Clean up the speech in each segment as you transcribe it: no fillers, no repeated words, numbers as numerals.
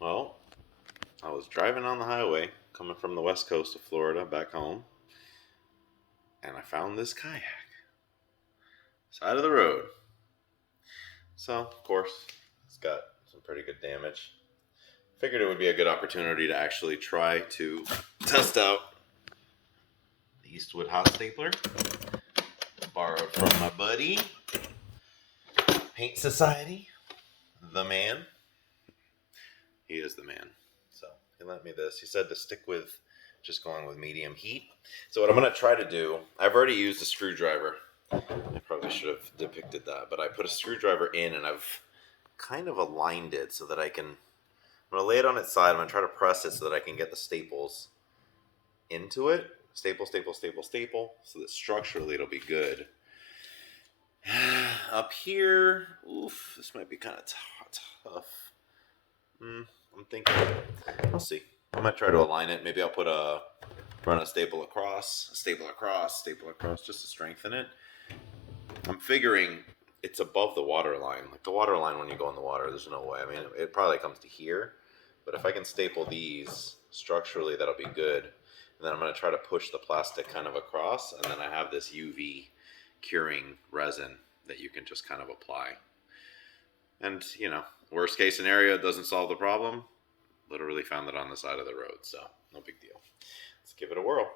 Well, I was driving on the highway coming from the west coast of Florida back home, and I found this kayak side of the road. So, of course, it's got some pretty good damage. Figured it would be a good opportunity to actually try to test out the Eastwood hot stapler, borrowed from my buddy, Paint Society, the man. He is the man. So he lent me this. He said to stick with just going with medium heat. So what I'm going to try to do, I've already used a screwdriver. I probably should have depicted that, but I put a screwdriver in and I've kind of aligned it so that I'm going to lay it on its side. I'm going to try to press it so that I can get the staples into it. Staple, staple, staple, staple, so that structurally it'll be good. Up here, oof, this might be kind of tough. I'm thinking, I'll see. I might try to align it. Maybe I'll run a staple across, just to strengthen it. I'm figuring it's above the water line. Like the water line, when you go in the water, there's no way. I mean, it probably comes to here. But if I can staple these structurally, that'll be good. And then I'm going to try to push the plastic kind of across. And then I have this UV curing resin that you can just kind of apply. And, worst case scenario, it doesn't solve the problem. Literally found it on the side of the road. So no big deal. Let's give it a whirl.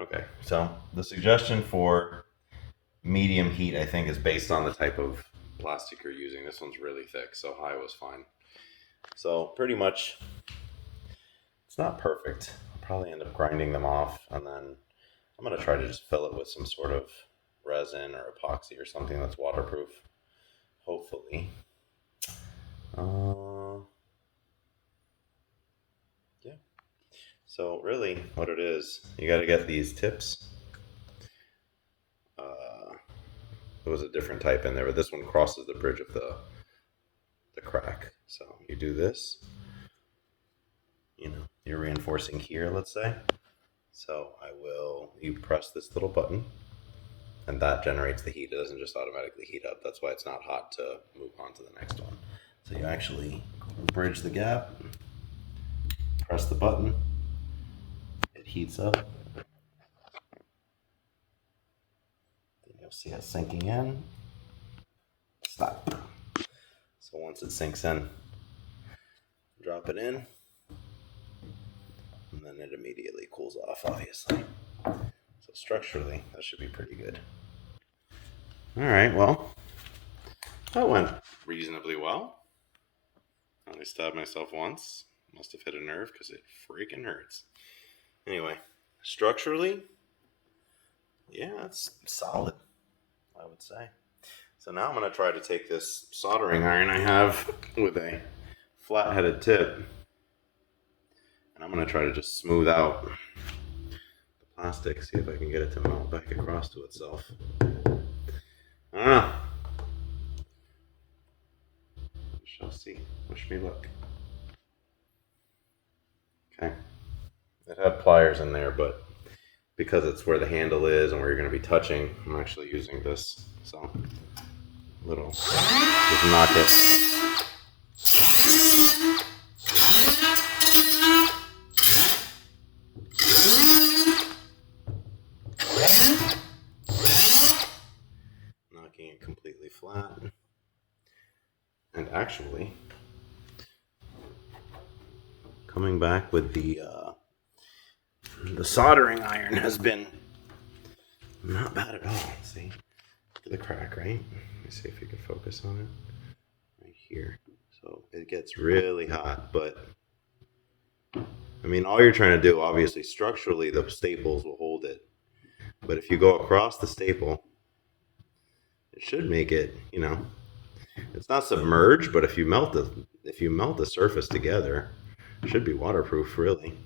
Okay, so the suggestion for medium heat, I think, is based on the type of plastic you're using. This one's really thick, so high was fine. So pretty much, it's not perfect. I'll probably end up grinding them off, and then I'm going to try to just fill it with some sort of resin or epoxy or something that's waterproof, hopefully. Yeah. So really, what it is, you got to get these tips. There was a different type in there, but this one crosses the bridge of the crack. So you do this. You're reinforcing here, let's say. So you press this little button, and that generates the heat. It doesn't just automatically heat up. That's why it's not hot to move on to the next one. So you actually bridge the gap, press the button, it heats up. Then you'll see it sinking in. Stop. So once it sinks in, drop it in, and then it immediately cools off, obviously. So structurally, that should be pretty good. All right, well, that went reasonably well. I only stabbed myself once. Must have hit a nerve because it freaking hurts. Anyway, structurally, yeah, it's solid, I would say. So now I'm going to try to take this soldering iron I have with a flat-headed tip, and I'm going to try to just smooth out the plastic, see if I can get it to melt back across to itself. I don't know. We shall see. Wish me luck. Okay. It had pliers in there, but because it's where the handle is and where you're going to be touching, I'm actually using this. So, just knock it. Knocking it completely flat. And actually, coming back with the soldering iron has been not bad at all. See? Look at the crack, right? Let me see if you can focus on it. Right here. So it gets really hot, but I mean, all you're trying to do, obviously, structurally, the staples will hold it. But if you go across the staple, it should make it, it's not submerged, but if you melt the surface together, it should be waterproof, really.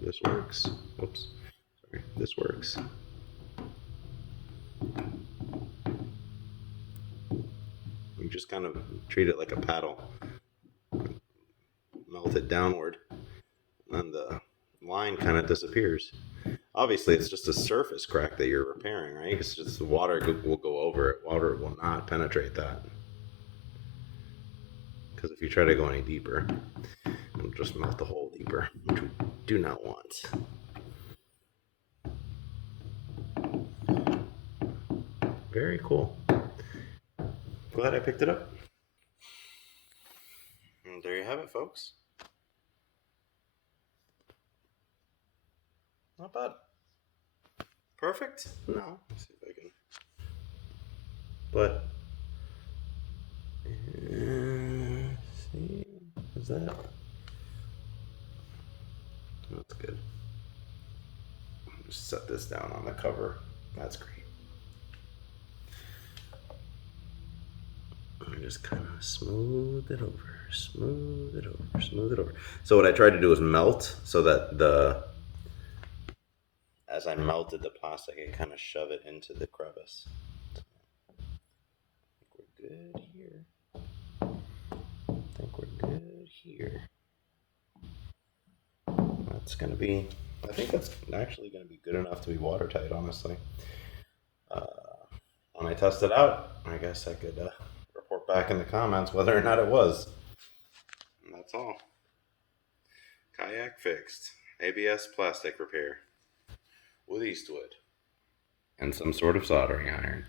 This works. Oops. Sorry. This works. You just kind of treat it like a paddle. Melt it downward, and the line kind of disappears. Obviously, it's just a surface crack that you're repairing, right? It's just the water will go over it. Water will not penetrate that. Because if you try to go any deeper, it'll just melt the hole deeper, which we do not want. Very cool. Glad I picked it up. And there you have it, folks. Not bad. Perfect? No. Let's see if I can. But, see, is that? That's good. Just set this down on the cover. That's great. And just kind of smooth it over, smooth it over, smooth it over. So what I tried to do was melt so that as I melted the plastic, I kind of shove it into the crevice. I think we're good here. I think we're good here. That's going to be, I think that's actually going to be good enough to be watertight, honestly. When I test it out, I guess I could report back in the comments whether or not it was. And that's all. Kayak fixed. ABS plastic repair with Eastwood and some sort of soldering iron.